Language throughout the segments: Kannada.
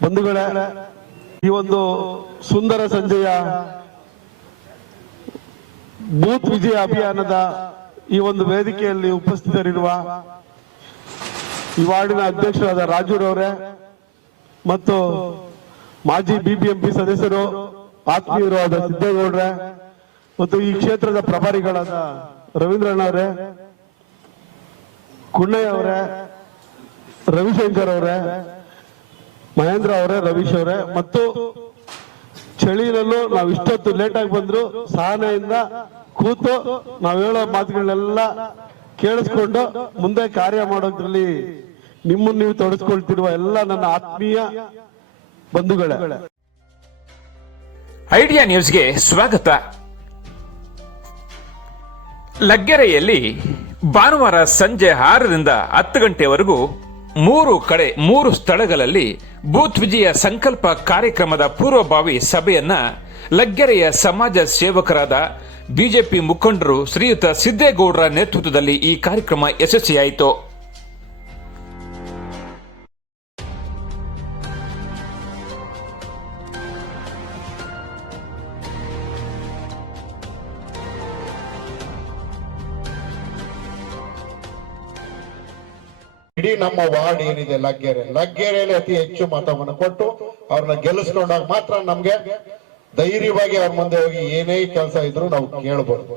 ಬಂಧುಗಳೇ, ಈ ಒಂದು ಸುಂದರ ಸಂಜೆಯ ಬೂತ್ ವಿಜಯ ಅಭಿಯಾನದ ಈ ಒಂದು ವೇದಿಕೆಯಲ್ಲಿ ಉಪಸ್ಥಿತರಿರುವ ಈ ವಾರ್ಡಿನ ಅಧ್ಯಕ್ಷರಾದ ರಾಜುರವರೇ ಮತ್ತು ಮಾಜಿ ಬಿಬಿಎಂಪಿ ಸದಸ್ಯರು ಆತ್ಮೀಯರು ಆದ ಸಿದ್ದೇಗೌಡ್ರೆ ಮತ್ತು ಈ ಕ್ಷೇತ್ರದ ಪ್ರಭಾರಿಗಳಾದ ರವೀಂದ್ರಣ್ಣವರೇ ಕುಣ್ಣಯ್ಯ ಅವರೇ, ರವಿಶಂಕರ್ ಅವರೇ ಮಹೇಂದ್ರ ಅವರೇ, ರವೀಶ್ ಅವರೇ. ಮತ್ತು ಚಳಿಲಲ್ಲೂ ನಾವು ಇಷ್ಟೊತ್ತು ಲೇಟ್ ಆಗಿ ಬಂದ್ರು, ಸಹನೆಯಿಂದ ಕೂತು ನಾವು ಹೇಳೋ ಮಾತುಗಳನ್ನೆಲ್ಲ ಕೇಳಿಸ್ಕೊಂಡು ಮುಂದೆ ಕಾರ್ಯ ಮಾಡೋದ್ರಲ್ಲಿ ನಿಮ್ಮನ್ನು ನೀವು ತೊಡಸ್ಕೊಳ್ತಿರುವ ಎಲ್ಲ ನನ್ನ ಆತ್ಮೀಯ ಬಂಧುಗಳೇ. ಐಡಿಯಾ ನ್ಯೂಸ್ಗೆ ಸ್ವಾಗತ. ಲಗ್ಗೆರೆಯಲ್ಲಿ ಭಾನುವಾರ ಸಂಜೆ ಆರರಿಂದ ಹತ್ತು ಗಂಟೆವರೆಗೂ ಮೂರು ಕಡೆ, ಮೂರು ಸ್ಥಳಗಳಲ್ಲಿ ಬೂತ್ ವಿಜಯ ಸಂಕಲ್ಪ ಕಾರ್ಯಕ್ರಮದ ಪೂರ್ವಭಾವಿ ಸಭೆಯನ್ನ ಲಗ್ಗೆರೆಯ ಸಮಾಜ ಸೇವಕರಾದ ಬಿಜೆಪಿ ಮುಖಂಡರು ಶ್ರೀಯುತ ಸಿದ್ದೇಗೌಡರ ನೇತೃತ್ವದಲ್ಲಿ ಈ ಕಾರ್ಯಕ್ರಮ ಯಶಸ್ವಿಯಾಯಿತು. ಇಡೀ ನಮ್ಮ ವಾರ್ಡ್ ಏನಿದೆ, ಲಗ್ಗೆರೆ. ಲಗ್ಗೆರೆಯಲ್ಲಿ ಅತಿ ಹೆಚ್ಚು ಮತವನ್ನು ಕೊಟ್ಟು ಅವ್ರನ್ನ ಗೆಲ್ಲಿಸ್ಕೊಂಡಾಗ ಮಾತ್ರ ನಮ್ಗೆ ಧೈರ್ಯವಾಗಿ ಅವ್ರ ಮುಂದೆ ಹೋಗಿ ಏನೇ ಕೆಲಸ ಇದ್ರು ನಾವು ಕೇಳಬಹುದು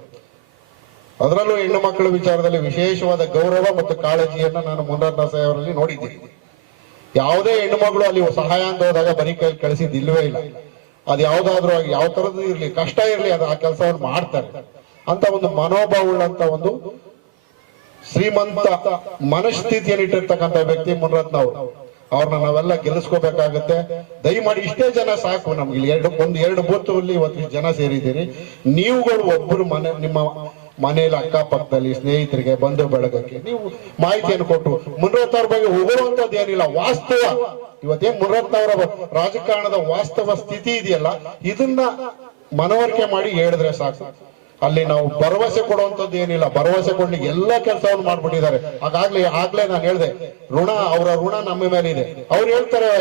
ಅದರಲ್ಲೂ ಹೆಣ್ಣು ಮಕ್ಕಳ ವಿಚಾರದಲ್ಲಿ ವಿಶೇಷವಾದ ಗೌರವ ಮತ್ತು ಕಾಳಜಿಯನ್ನ ನಾನು ಮುನ್ನರ್ನ ಅವರಲ್ಲಿ ನೋಡಿದ್ದೀನಿ. ಯಾವುದೇ ಹೆಣ್ಣು ಮಗಳು ಅಲ್ಲಿ ಸಹಾಯ ಅಂತ ಹೋದಾಗ ಬರೀ ಕೈ ಕಳಿಸಿದ್ ಇಲ್ವೇ ಇಲ್ಲ. ಅದ್ ಯಾವ್ದಾದ್ರು ಯಾವ ತರದ್ದು ಇರ್ಲಿ, ಕಷ್ಟ ಇರ್ಲಿ, ಅದು ಆ ಕೆಲಸವನ್ನು ಮಾಡ್ತಾರೆ. ಅಂತ ಒಂದು ಮನೋಭಾವ ಉಳ್ಳಂತ ಒಂದು ಶ್ರೀಮಂತ ಮನಸ್ಥಿತಿಯನ್ನು ಇಟ್ಟಿರ್ತಕ್ಕಂಥ ವ್ಯಕ್ತಿ ಮುನರತ್ನ ಅವರು ಅವ್ರನ್ನ ನಾವೆಲ್ಲ ಗೆಲ್ಲಿಸ್ಕೋಬೇಕಾಗತ್ತೆ. ದಯಮಾಡಿ ಇಷ್ಟೇ ಜನ ಸಾಕು ನಮ್ಗೆ. ಇಲ್ಲಿ ಎರಡು, ಒಂದು, ಎರಡು ಬೂತ್ ಅಲ್ಲಿ ಇವತ್ತು ಜನ ಸೇರಿದ್ದೀರಿ. ನೀವುಗಳು ಒಬ್ಬರು ಮನೆ, ನಿಮ್ಮ ಮನೆಯಲ್ಲಿ ಅಕ್ಕಪಕ್ಕದಲ್ಲಿ ಸ್ನೇಹಿತರಿಗೆ ಬಂಧು ಬಳಗಕ್ಕೆ ನೀವು ಮಾಹಿತಿಯನ್ನು ಕೊಟ್ಟು ಮುನರತ್ನ ಅವ್ರ ಬಗ್ಗೆ ಹೊಗಳುವಂತದ್ದು ಏನಿಲ್ಲ, ವಾಸ್ತವ. ಇವತ್ತೇನ್ ಮುನರತ್ನ ಅವರ ರಾಜಕಾರಣದ ವಾಸ್ತವ ಸ್ಥಿತಿ ಇದೆಯಲ್ಲ, ಇದನ್ನ ಮನವರಿಕೆ ಮಾಡಿ ಹೇಳಿದ್ರೆ ಸಾಕು. ಅಲ್ಲಿ ನಾವು ಭರವಸೆ ಕೊಡುವಂತದ್ದು ಏನಿಲ್ಲ. ಭರವಸೆ ಕೊಡ್ಲಿ ಎಲ್ಲ ಕೆಲಸವನ್ನು ಮಾಡ್ಬಿಟ್ಟಿದ್ದಾರೆ. ಹಾಗಾಗ್ಲಿ, ಆಗ್ಲೇ ನಾನು ಹೇಳಿದೆ, ಋಣ, ಅವರ ಋಣ ನಮ್ಮ ಮೇಲೆ ಇದೆ ಅವ್ರು ಹೇಳ್ತಾರೆ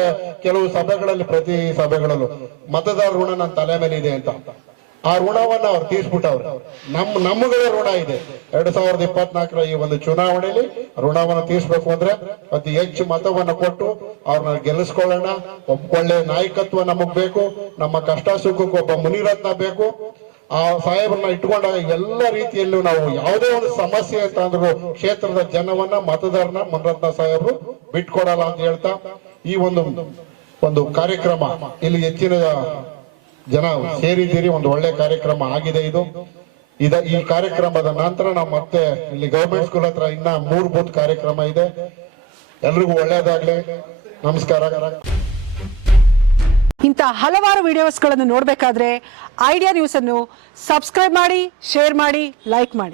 ಕೆಲವು ಸಭೆಗಳಲ್ಲಿ, ಪ್ರತಿ ಸಭೆಗಳಲ್ಲೂ ಮತದಾರ ಋಣ ನನ್ನ ತಲೆ ಮೇಲೆ ಇದೆ ಅಂತ. ಆ ಋಣವನ್ನ ಅವ್ರು ತೀರ್ಸ್ಬಿಟ್ಟವ್ರು. ನಮ್ ನಮ್ಗಳ ಋಣ ಇದೆ. ಎರಡ್ ಸಾವಿರದ ಇಪ್ಪತ್ನಾಲ್ಕರ ಈ ಒಂದು ಚುನಾವಣೆಯಲ್ಲಿ ಋಣವನ್ನ ತೀರ್ಸ್ಬೇಕು ಅಂದ್ರೆ ಅತಿ ಹೆಚ್ಚು ಮತವನ್ನ ಕೊಟ್ಟು ಅವ್ರನ್ನ ಗೆಲ್ಲಿಸ್ಕೊಳ್ಳೋಣ. ಒಳ್ಳೆ ನಾಯಕತ್ವ ನಮಗ್ ಬೇಕು. ನಮ್ಮ ಕಷ್ಟ ಸುಖಕ್ಕೆ ಒಬ್ಬ ಮುನಿರತ್ನ ಬೇಕು. ಆ ಸಾಹೇಬ್ರನ್ನ ಇಟ್ಕೊಂಡಾಗ ಎಲ್ಲ ರೀತಿಯಲ್ಲೂ ನಾವು ಯಾವುದೇ ಒಂದು ಸಮಸ್ಯೆ ಅಂತ ಅಂದ್ರು ಕ್ಷೇತ್ರದ ಜನವನ್ನ ಮತದಾರನ ಮನರತ್ನ ಸಾಹೇಬ್ರು ಬಿಟ್ಕೊಡಲ್ಲ ಅಂತ ಹೇಳ್ತಾ ಈ ಒಂದು ಒಂದು ಕಾರ್ಯಕ್ರಮ ಇಲ್ಲಿ ಹೆಚ್ಚಿನ ಜನ ಸೇರಿದ್ದೀರಿ. ಒಂದು ಒಳ್ಳೆ ಕಾರ್ಯಕ್ರಮ ಆಗಿದೆ ಇದು. ಇದ ಈ ಕಾರ್ಯಕ್ರಮದ ನಂತರ ನಾವು ಮತ್ತೆ ಇಲ್ಲಿ ಗೌರ್ಮೆಂಟ್ ಸ್ಕೂಲ್ ಹತ್ರ ಇನ್ನ ಮೂರ್ ಬೂತ್ ಕಾರ್ಯಕ್ರಮ ಇದೆ. ಎಲ್ರಿಗೂ ಒಳ್ಳೇದಾಗ್ಲಿ. ನಮಸ್ಕಾರ. ಇಂಥ ಹಲವಾರು ವಿಡಿಯೋಸ್ಗಳನ್ನು ನೋಡಬೇಕಾದ್ರೆ ಐಡಿಯಾ ನ್ಯೂಸನ್ನು ಸಬ್ಸ್ಕ್ರೈಬ್ ಮಾಡಿ ಶೇರ್ ಮಾಡಿ ಲೈಕ್ ಮಾಡಿ.